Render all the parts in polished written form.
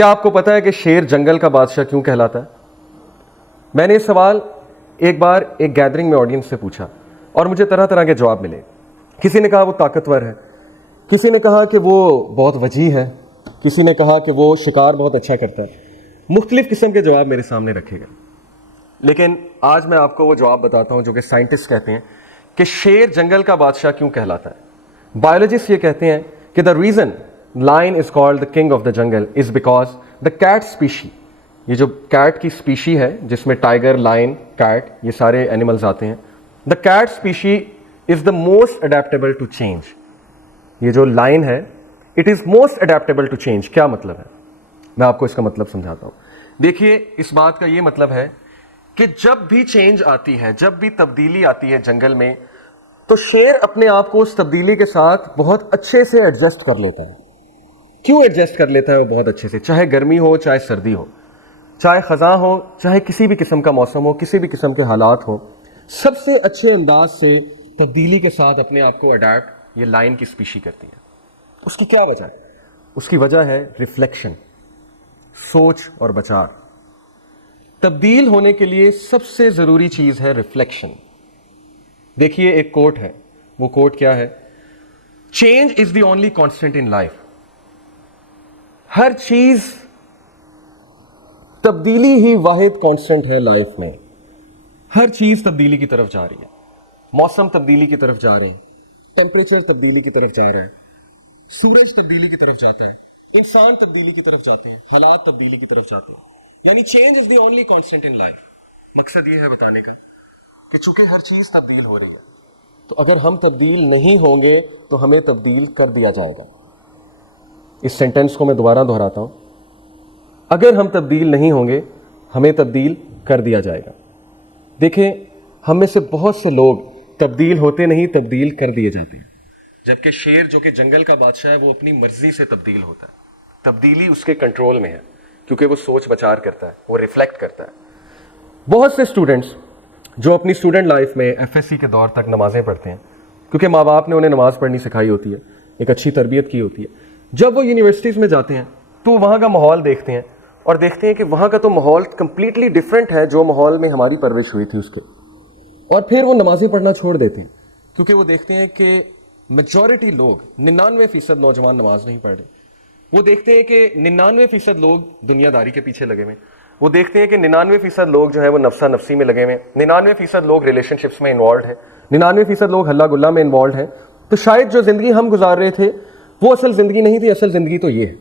کیا آپ کو پتا ہے کہ شیر جنگل کا بادشاہ کیوں کہلاتا ہے؟ میں نے یہ سوال ایک بار ایک گیدرنگ میں آڈینس سے پوچھا اور مجھے طرح طرح کے جواب ملے. کسی نے کہا وہ طاقتور ہے, کسی نے کہا کہ وہ بہت وجیح ہے, کسی نے کہا کہ وہ شکار بہت اچھا کرتا ہے. مختلف قسم کے جواب میرے سامنے رکھے گئے, لیکن آج میں آپ کو وہ جواب بتاتا ہوں جو کہ سائنٹسٹ کہتے ہیں کہ شیر جنگل کا بادشاہ کیوں کہلاتا ہے. بایولوجسٹ یہ کہتے ہیں کہ the reason lion is called the king of the jungle is because the cat species, یہ جو کیٹ کی اسپیشی ہے جس میں ٹائیگر, لائن, کیٹ یہ سارے اینیملز آتے ہیں, the cat species is the most adaptable to change. یہ جو لائن ہے it is most adaptable to change. کیا مطلب ہے؟ میں آپ کو اس کا مطلب سمجھاتا ہوں. دیکھیے, اس بات کا یہ مطلب ہے کہ جب بھی چینج آتی ہے, جب بھی تبدیلی آتی ہے جنگل میں, تو شیر اپنے آپ کو اس تبدیلی کے ساتھ بہت اچھے سے ایڈجسٹ کر لیتا ہے. کیوں ایڈجسٹ کر لیتا ہے وہ بہت اچھے سے؟ چاہے گرمی ہو, چاہے سردی ہو, چاہے خزاں ہو, چاہے کسی بھی قسم کا موسم ہو, کسی بھی قسم کے حالات ہوں, سب سے اچھے انداز سے تبدیلی کے ساتھ اپنے آپ کو اڈیپٹ یہ لائن کی اسپیشی کرتی ہے. اس کی کیا وجہ ہے؟ اس کی وجہ ہے ریفلیکشن, سوچ اور بچار. تبدیل ہونے کے لیے سب سے ضروری چیز ہے ریفلیکشن. دیکھیے, ایک کوٹ ہے, وہ کوٹ کیا ہے؟ Change is the only constant in life. ہر چیز, تبدیلی ہی واحد کانسٹنٹ ہے لائف میں. ہر چیز تبدیلی کی طرف جا رہی ہے. موسم تبدیلی کی طرف جا رہے ہیں, ٹیمپریچر تبدیلی کی طرف جا رہا ہے, سورج تبدیلی کی طرف جاتا ہے, انسان تبدیلی کی طرف جاتے ہیں, حالات تبدیلی کی طرف جاتے ہیں. یعنی change is the only constant in life. مقصد یہ ہے بتانے کا کہ چونکہ ہر چیز تبدیل ہو رہی ہے, تو اگر ہم تبدیل نہیں ہوں گے تو ہمیں تبدیل کر دیا جائے گا. اس سینٹنس کو میں دوبارہ دہراتا ہوں, اگر ہم تبدیل نہیں ہوں گے ہمیں تبدیل کر دیا جائے گا. دیکھیں, ہم میں سے بہت سے لوگ تبدیل ہوتے نہیں, تبدیل کر دیے جاتے ہیں. جبکہ شیر جو کہ جنگل کا بادشاہ ہے وہ اپنی مرضی سے تبدیل ہوتا ہے. تبدیلی اس کے کنٹرول میں ہے کیونکہ وہ سوچ بچار کرتا ہے, وہ ریفلیکٹ کرتا ہے. بہت سے اسٹوڈنٹس جو اپنی اسٹوڈنٹ لائف میں ایف ایس سی کے دور تک نمازیں پڑھتے ہیں کیونکہ ماں باپ نے انہیں نماز پڑھنی سکھائی ہوتی ہے, ایک اچھی تربیت کی ہوتی ہے, جب وہ یونیورسٹیز میں جاتے ہیں تو وہاں کا ماحول دیکھتے ہیں اور دیکھتے ہیں کہ وہاں کا تو ماحول کمپلیٹلی ڈفرینٹ ہے جو ماحول میں ہماری پرورش ہوئی تھی اس کے, اور پھر وہ نمازیں پڑھنا چھوڑ دیتے ہیں کیونکہ وہ دیکھتے ہیں کہ میجورٹی لوگ, 99% نوجوان نماز نہیں پڑھ رہے. وہ دیکھتے ہیں کہ 99% لوگ دنیا داری کے پیچھے لگے ہوئے. وہ دیکھتے ہیں کہ 99% لوگ جو ہے وہ نفسا نفسی میں لگے ہوئے ہیں, 99% لوگ ریلیشن شپس میں انوالوڈ ہیں, 99% لوگ ہلا گلا میں انوالوڈ ہیں. تو شاید جو زندگی ہم گزار رہے تھے وہ اصل زندگی نہیں تھی, اصل زندگی تو یہ ہے.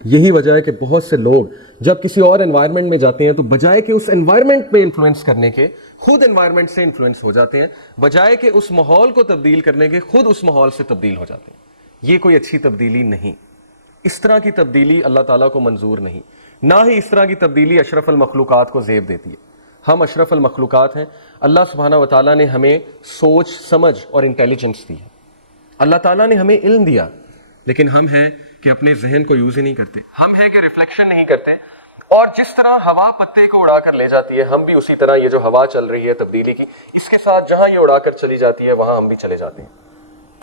یہی وجہ ہے کہ بہت سے لوگ جب کسی اور انوائرمنٹ میں جاتے ہیں تو بجائے کہ اس انوائرمنٹ پہ انفلوئنس کرنے کے خود انوائرمنٹ سے انفلوئنس ہو جاتے ہیں, بجائے کہ اس ماحول کو تبدیل کرنے کے خود اس ماحول سے تبدیل ہو جاتے ہیں. یہ کوئی اچھی تبدیلی نہیں. اس طرح کی تبدیلی اللہ تعالیٰ کو منظور نہیں, نہ ہی اس طرح کی تبدیلی اشرف المخلوقات کو زیب دیتی ہے. ہم اشرف المخلوقات ہیں. اللہ سبحانہ و تعالیٰ نے ہمیں سوچ, سمجھ اور انٹیلیجنس دی ہے. اللہ تعالیٰ نے ہمیں علم دیا, لیکن ہم ہیں کہ اپنے ذہن کو یوز ہی نہیں کرتے. ہم ہیں کہ ریفلیکشن نہیں کرتے, اور جس طرح ہوا پتے کو اڑا کر لے جاتی ہے, ہم بھی اسی طرح یہ جو ہوا چل رہی ہے تبدیلی کی, اس کے ساتھ جہاں یہ اڑا کر چلی جاتی ہے وہاں ہم بھی چلے جاتے ہیں.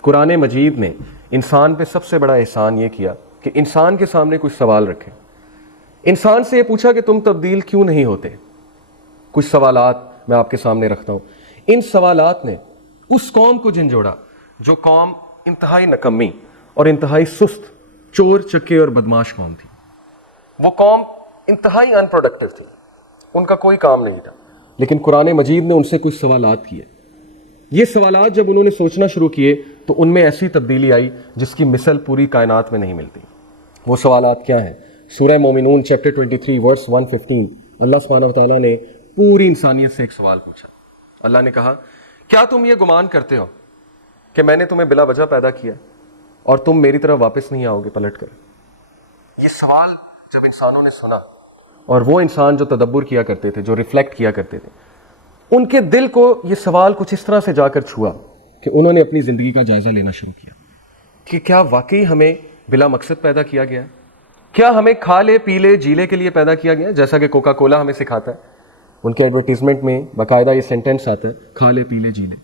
قرآن مجید نے انسان پہ سب سے بڑا احسان یہ کیا کہ انسان کے سامنے کچھ سوال رکھے. انسان سے یہ پوچھا کہ تم تبدیل کیوں نہیں ہوتے. کچھ سوالات میں آپ کے سامنے رکھتا ہوں. ان سوالات نے اس قوم کو جھنجھوڑا جو قوم انتہائی نکمی اور انتہائی سست, چور چکے اور بدماش قوم تھی. وہ قوم انتہائی ان پروڈکٹیو تھی, ان کا کوئی کام نہیں تھا. لیکن قرآن مجید نے ان سے کچھ سوالات کیے. یہ سوالات جب انہوں نے سوچنا شروع کیے تو ان میں ایسی تبدیلی آئی جس کی مثل پوری کائنات میں نہیں ملتی. وہ سوالات کیا ہیں؟ سورہ مومنون چیپٹر 23 ورس 115 اللہ سبحانہ و تعالیٰ نے پوری انسانیت سے ایک سوال پوچھا. اللہ نے کہا, کیا تم یہ گمان کرتے ہو کہ میں نے تمہیں بلا وجہ پیدا کیا اور تم میری طرف واپس نہیں آؤ گے پلٹ کر؟ یہ سوال جب انسانوں نے سنا, اور وہ انسان جو تدبر کیا کرتے تھے, جو ریفلیکٹ کیا کرتے تھے, ان کے دل کو یہ سوال کچھ اس طرح سے جا کر چھوا کہ انہوں نے اپنی زندگی کا جائزہ لینا شروع کیا کہ کیا واقعی ہمیں بلا مقصد پیدا کیا گیا ہے؟ کیا ہمیں کھا لے پی لے جی لے کے لیے پیدا کیا گیا ہے؟ جیسا کہ کوکا کولا ہمیں سکھاتا ہے, ان کے ایڈورٹیزمنٹ میں باقاعدہ یہ سینٹینس آتا ہے, کھا لے پی لے جی لے.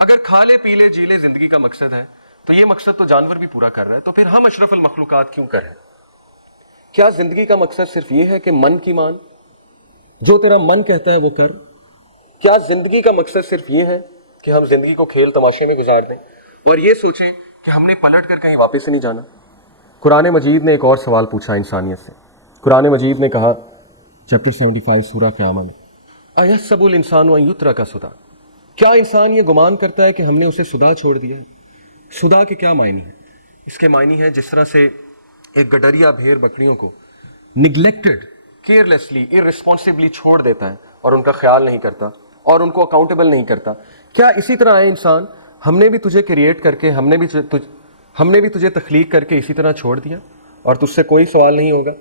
اگر کھا لے پی لے جی لے زندگی کا مقصد ہے تو یہ مقصد تو جانور بھی پورا کر رہا ہے, تو پھر ہم اشرف المخلوقات کیوں کر رہے ہیں؟ کیا زندگی کا مقصد صرف یہ ہے کہ من کی مان، جو تیرا من کہتا ہے وہ کر؟ کیا زندگی کا مقصد صرف یہ ہے کہ ہم زندگی کو کھیل تماشے میں گزار دیں اور یہ سوچیں کہ ہم نے پلٹ کر کہیں واپس نہیں جانا؟ قرآن مجید نے ایک اور سوال پوچھا انسانیت سے. قرآن مجید نے کہا چیپٹر 75 سورہ قیامہ میں، اَيَحْسَبُ الْإِنسَانُ أَن يُتْرَكَ سُدًى، کیا انسان یہ گمان کرتا ہے کہ ہم نے اسے سدا چھوڑ دیا ہے؟ سدا کے کیا معنی ہے؟ اس کے معنی ہے جس طرح سے ایک گڈریا بھیڑ بکریوں کو نگلیکٹڈ، کیئرلیسلی، irresponsibly چھوڑ دیتا ہے اور ان کا خیال نہیں کرتا اور ان کو اکاؤنٹیبل نہیں کرتا، کیا اسی طرح ہے انسان؟ ہم نے بھی تجھے کریٹ کر کے، ہم نے بھی تجھے تخلیق کر کے اسی طرح چھوڑ دیا اور تجھ سے کوئی سوال نہیں ہوگا؟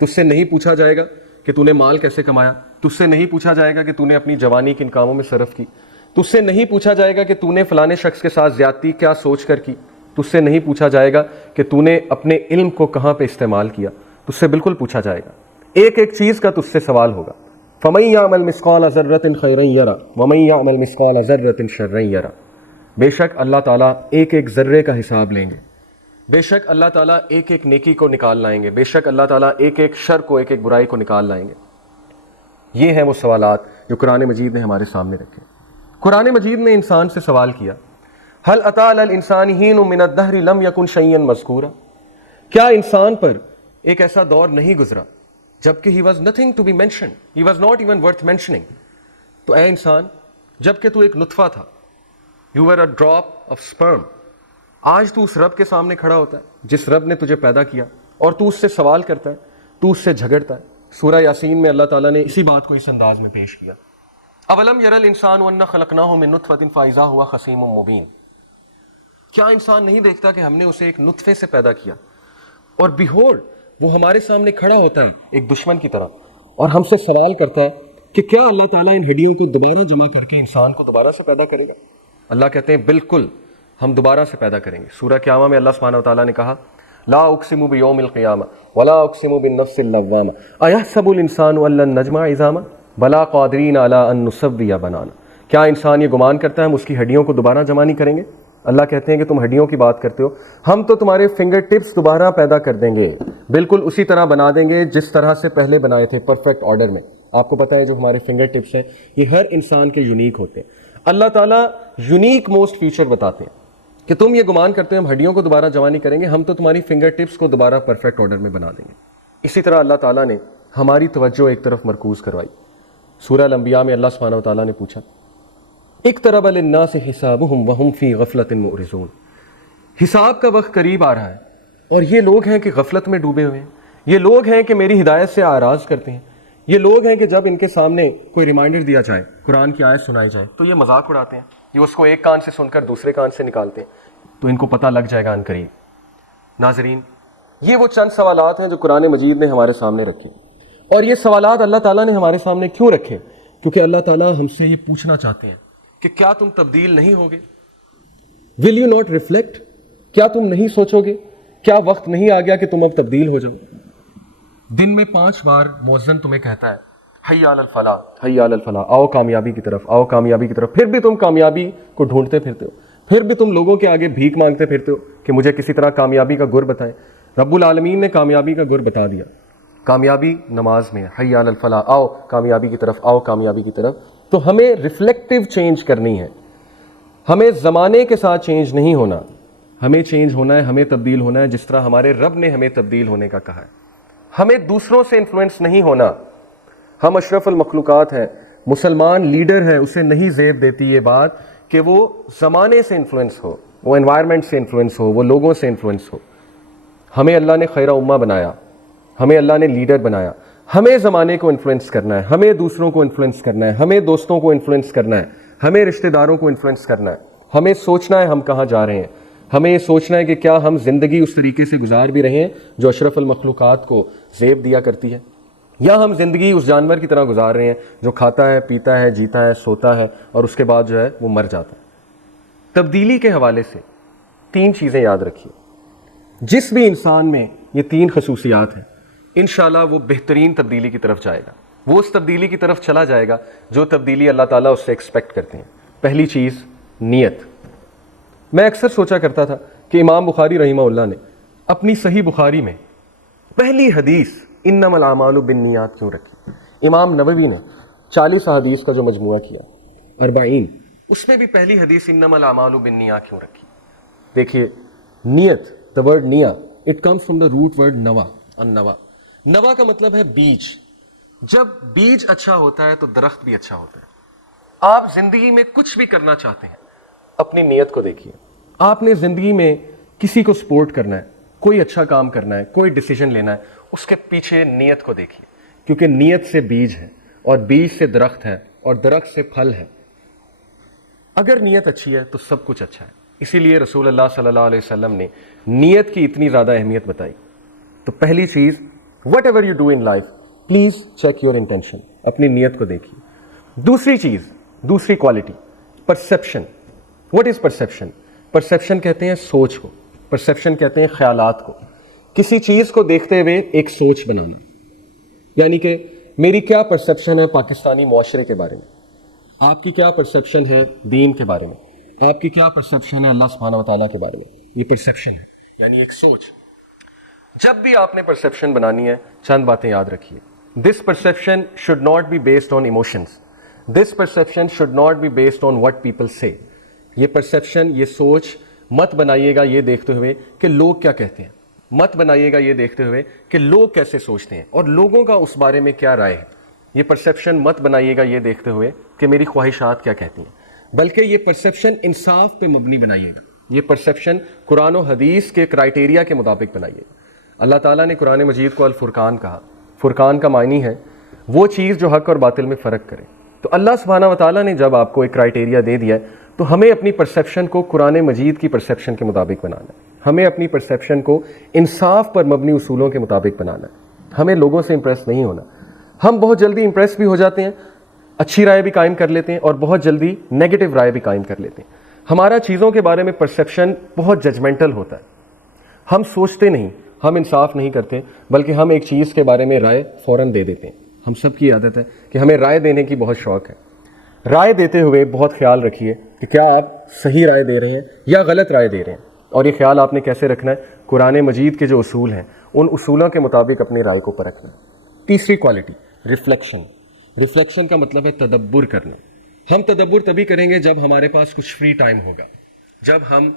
تجھ سے نہیں پوچھا جائے گا کہ تو نے مال کیسے کمایا، تجھ سے نہیں پوچھا جائے گا کہ تو نے اپنی جوانی کن کاموں میں صرف کی، تجھ سے نہیں پوچھا جائے گا کہ تو نے فلانے شخص کے ساتھ زیادتی کیا سوچ کر کی، تجھ سے نہیں پوچھا جائے گا کہ تو نے اپنے علم کو کہاں پہ استعمال کیا، تجھ سے بالکل پوچھا جائے گا. ایک ایک چیز کا تجھ سے سوال ہوگا. فَمَن يَعْمَلْ مِثْقَالَ ذَرَّةٍ خَيْرًا يَرَهُ وَمَن يَعْمَلْ مِثْقَالَ ذَرَّةٍ شَرًّا يَرَهُ. بے شک اللہ تعالیٰ ایک ایک ذرے کا حساب لیں گے، بے شک اللہ تعالیٰ ایک ایک نیکی کو نکال لائیں گے، بے شک اللہ تعالیٰ ایک ایک شر کو، ایک ایک برائی کو نکال لائیں گے. یہ ہیں وہ سوالات جو قرآن مجید نے ہمارے سامنے رکھے. قرآن مجید نے انسان سے سوال کیا، هل اتى على الانسان حين من الدهر لم يكن شيئا مذكورا، کیا انسان پر ایک ایسا دور نہیں گزرا جبکہ he was nothing to be mentioned, he was not even worth mentioning. تو اے انسان، جبکہ تو ایک نطفہ تھا، you were a drop of sperm، آج تو اس رب کے سامنے کھڑا ہوتا ہے جس رب نے تجھے پیدا کیا اور تو اس سے سوال کرتا ہے، تو اس سے جھگڑتا ہے. سورہ یاسین میں اللہ تعالیٰ نے اسی بات کو اس انداز میں پیش کیا. اولم یر الانسان انا خلقناہ من نطفۃ فاذا هو خصیم مبین، کیا انسان نہیں دیکھتا کہ ہم نے اسے ایک نطفے سے پیدا کیا اور بیہولڈ وہ ہمارے سامنے کھڑا ہوتا ہے ایک دشمن کی طرح اور ہم سے سوال کرتا ہے کہ کیا اللہ تعالیٰ ان ہڈیوں کو دوبارہ جمع کر کے انسان کو دوبارہ سے پیدا کرے گا؟ اللہ کہتے ہیں بالکل ہم دوبارہ سے پیدا کریں گے. سورہ قیامہ میں اللہ سبحانہ وتعالیٰ نے کہا لا اقسم بیوم القیامہ ولا اقسم بالنفس اللوامہ ایحسب الانسان ان لن نجمع عظامہ بلا قادرین علی ان نسوی بنانا. کیا انسان یہ گمان کرتا ہے ہم اس کی ہڈیوں کو دوبارہ جمع نہیں کریں گے؟ اللہ کہتے ہیں کہ تم ہڈیوں کی بات کرتے ہو، ہم تو تمہارے فنگر ٹپس دوبارہ پیدا کر دیں گے، بالکل اسی طرح بنا دیں گے جس طرح سے پہلے بنائے تھے، پرفیکٹ آرڈر میں. آپ کو پتہ ہے جو ہمارے فنگر ٹپس ہیں یہ ہر انسان کے یونیک ہوتے ہیں. اللہ تعالیٰ یونیک موسٹ فیچر بتاتے ہیں کہ تم یہ گمان کرتے ہو ہم ہڈیوں کو دوبارہ جمع نہیں کریں گے، ہم تو تمہاری فنگر ٹپس کو دوبارہ پرفیکٹ آرڈر میں بنا دیں گے. اسی طرح اللہ تعالیٰ نے ہماری توجہ ایک طرف مرکوز کروائی. سورہ الانبیاء میں اللہ سبحانہ وتعالیٰ نے پوچھا اقترب للناس حسابهم وهم فی غفلۃ معرضون، حساب کا وقت قریب آ رہا ہے اور یہ لوگ ہیں کہ غفلت میں ڈوبے ہوئے ہیں، یہ لوگ ہیں کہ میری ہدایت سے اعراض کرتے ہیں، یہ لوگ ہیں کہ جب ان کے سامنے کوئی ریمائنڈر دیا جائے، قرآن کی آیت سنائی جائے تو یہ مذاق اڑاتے ہیں، یہ اس کو ایک کان سے سن کر دوسرے کان سے نکالتے ہیں، تو ان کو پتہ لگ جائے گا عنقریب. ناظرین، یہ وہ چند سوالات ہیں جو قرآن مجید نے ہمارے سامنے رکھے. اور یہ سوالات اللہ تعالیٰ نے ہمارے سامنے کیوں رکھے؟ کیونکہ اللہ تعالیٰ ہم سے یہ پوچھنا چاہتے ہیں کہ کیا تم تبدیل نہیں ہوگے؟ Will you not reflect? کیا تم نہیں سوچو گے؟ کیا وقت نہیں آ گیا کہ تم اب تبدیل ہو جاؤ؟ دن میں 5 بار مؤذن تمہیں کہتا ہے حی علی الفلاح، حی علی الفلاح، آؤ کامیابی کی طرف، آؤ کامیابی کی طرف، پھر بھی تم کامیابی کو ڈھونڈتے پھرتے ہو، پھر بھی تم لوگوں کے آگے بھیک مانگتے پھرتے ہو کہ مجھے کسی طرح کامیابی کا گر بتائیں. رب العالمین نے کامیابی کا گر بتا دیا. کامیابی نماز میں ہے، حی علی الفلاح، آؤ کامیابی کی طرف، آؤ کامیابی کی طرف. تو ہمیں ریفلیکٹیو چینج کرنی ہے، ہمیں زمانے کے ساتھ چینج نہیں ہونا، ہمیں چینج ہونا ہے، ہمیں تبدیل ہونا ہے جس طرح ہمارے رب نے ہمیں تبدیل ہونے کا کہا ہے. ہمیں دوسروں سے انفلوئنس نہیں ہونا. ہم اشرف المخلوقات ہیں، مسلمان لیڈر ہے، اسے نہیں زیب دیتی یہ بات کہ وہ زمانے سے انفلوئنس ہو، وہ انوائرمنٹ سے انفلوئنس ہو، وہ لوگوں سے انفلوئنس ہو. ہمیں اللہ نے خیر امہ بنایا، ہمیں اللہ نے لیڈر بنایا، ہمیں زمانے کو انفلوئنس کرنا ہے، ہمیں دوسروں کو انفلوئنس کرنا ہے، ہمیں دوستوں کو انفلوئنس کرنا ہے، ہمیں رشتہ داروں کو انفلوئنس کرنا ہے. ہمیں سوچنا ہے ہم کہاں جا رہے ہیں، ہمیں یہ سوچنا ہے کہ کیا ہم زندگی اس طریقے سے گزار بھی رہے ہیں جو اشرف المخلوقات کو زیب دیا کرتی ہے، یا ہم زندگی اس جانور کی طرح گزار رہے ہیں جو کھاتا ہے، پیتا ہے، جیتا ہے، سوتا ہے اور اس کے بعد جو ہے وہ مر جاتا ہے. تبدیلی کے حوالے سے 3 چیزیں یاد رکھیے. جس بھی انسان میں یہ 3 خصوصیات ہیں انشاءاللہ وہ بہترین تبدیلی کی طرف جائے گا، وہ اس تبدیلی کی طرف چلا جائے گا جو تبدیلی اللہ تعالیٰ اس سے ایکسپیکٹ کرتے ہیں. پہلی چیز نیت. میں اکثر سوچا کرتا تھا کہ امام بخاری رحمہ اللہ نے اپنی صحیح بخاری میں پہلی حدیث انما الاعمال بالنیات کیوں رکھی؟ امام نووی نے 40 احادیث کا جو مجموعہ کیا 40، اس میں بھی پہلی حدیث انما الاعمال بالنیات کیوں رکھی؟ دیکھیے نیت، the word نیا it comes from the root word نوا، النوا، نوا کا مطلب ہے بیج. جب بیج اچھا ہوتا ہے تو درخت بھی اچھا ہوتا ہے. آپ زندگی میں کچھ بھی کرنا چاہتے ہیں، اپنی نیت کو دیکھیے. آپ نے زندگی میں کسی کو سپورٹ کرنا ہے، کوئی اچھا کام کرنا ہے، کوئی ڈیسیجن لینا ہے، اس کے پیچھے نیت کو دیکھیے، کیونکہ نیت سے بیج ہے اور بیج سے درخت ہے اور درخت سے پھل ہے. اگر نیت اچھی ہے تو سب کچھ اچھا ہے. اسی لیے رسول اللہ صلی اللہ علیہ وسلم نے نیت کی اتنی زیادہ اہمیت بتائی. تو پہلی چیز، what ever you do in life please check your intention, اپنی نیت کو دیکھیے. دوسری چیز، دوسری quality, perception. What is perception? Perception کہتے ہیں سوچ کو، پرسیپشن کہتے ہیں خیالات کو. کسی چیز کو دیکھتے ہوئے ایک سوچ بنانا. یعنی کہ میری کیا پرسیپشن ہے پاکستانی معاشرے کے بارے میں، آپ کی کیا پرسیپشن ہے دین کے بارے میں، آپ کی کیا پرسیپشن ہے اللہ سبحانہ و تعالیٰ کے بارے میں. یہ پرسیپشن ہے، یعنی ایک سوچ. جب بھی آپ نے پرسیپشن بنانی ہے چند باتیں یاد رکھیے. This perception should not be based on emotions. This perception should not be based on what people say. یہ پرسیپشن، یہ سوچ مت بنائیے گا یہ دیکھتے ہوئے کہ لوگ کیا کہتے ہیں، مت بنائیے گا یہ دیکھتے ہوئے کہ لوگ کیسے سوچتے ہیں اور لوگوں کا اس بارے میں کیا رائے ہے. یہ پرسیپشن مت بنائیے گا یہ دیکھتے ہوئے کہ میری خواہشات کیا کہتی ہیں، بلکہ یہ پرسیپشن انصاف پہ مبنی بنائیے گا. یہ پرسیپشن قرآن و حدیث کے کرائٹیریا کے مطابق بنائیے گا. اللہ تعالیٰ نے قرآن مجید کو الفرقان کہا. فرقان کا معنی ہے وہ چیز جو حق اور باطل میں فرق کرے. تو اللہ سبحانہ و تعالیٰ نے جب آپ کو ایک کرائٹیریا دے دیا ہے تو ہمیں اپنی پرسیپشن کو قرآن مجید کی پرسیپشن کے مطابق بنانا ہے. ہمیں اپنی پرسیپشن کو انصاف پر مبنی اصولوں کے مطابق بنانا ہے. ہمیں لوگوں سے امپریس نہیں ہونا. ہم بہت جلدی امپریس بھی ہو جاتے ہیں، اچھی رائے بھی قائم کر لیتے ہیں اور بہت جلدی نیگیٹو رائے بھی قائم کر لیتے ہیں. ہمارا چیزوں کے بارے میں پرسیپشن بہت ججمنٹل ہوتا ہے. ہم سوچتے نہیں، ہم انصاف نہیں کرتے، بلکہ ہم ایک چیز کے بارے میں رائے فوراً دے دیتے ہیں. ہم سب کی عادت ہے کہ ہمیں رائے دینے کی بہت شوق ہے. رائے دیتے ہوئے بہت خیال رکھیے کہ کیا آپ صحیح رائے دے رہے ہیں یا غلط رائے دے رہے ہیں. اور یہ خیال آپ نے کیسے رکھنا ہے؟ قرآن مجید کے جو اصول ہیں ان اصولوں کے مطابق اپنی رائے کو پرکھنا ہے. تیسری کوالٹی، ریفلیکشن. ریفلیکشن کا مطلب ہے تدبر کرنا. ہم تدبر تبھی کریں گے جب ہمارے پاس کچھ فری ٹائم ہوگا، جب ہم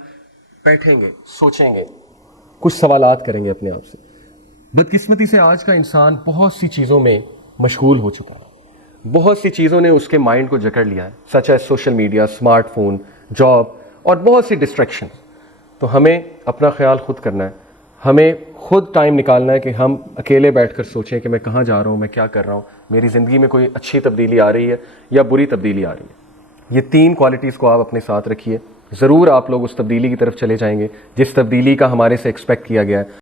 بیٹھیں گے، سوچیں گے، کچھ سوالات کریں گے اپنے آپ سے. بدقسمتی سے آج کا انسان بہت سی چیزوں میں مشغول ہو چکا ہے. بہت سی چیزوں نے اس کے مائنڈ کو جکڑ لیا ہے، such as social media, smart phone, job اور بہت سی ڈسٹریکشن. تو ہمیں اپنا خیال خود کرنا ہے. ہمیں خود ٹائم نکالنا ہے کہ ہم اکیلے بیٹھ کر سوچیں کہ میں کہاں جا رہا ہوں، میں کیا کر رہا ہوں، میری زندگی میں کوئی اچھی تبدیلی آ رہی ہے یا بری تبدیلی آ رہی ہے. یہ 3 کوالٹیز کو آپ اپنے ساتھ رکھیے. ضرور آپ لوگ اس تبدیلی کی طرف چلے جائیں گے جس تبدیلی کا ہمارے سے ایکسپیکٹ کیا گیا ہے.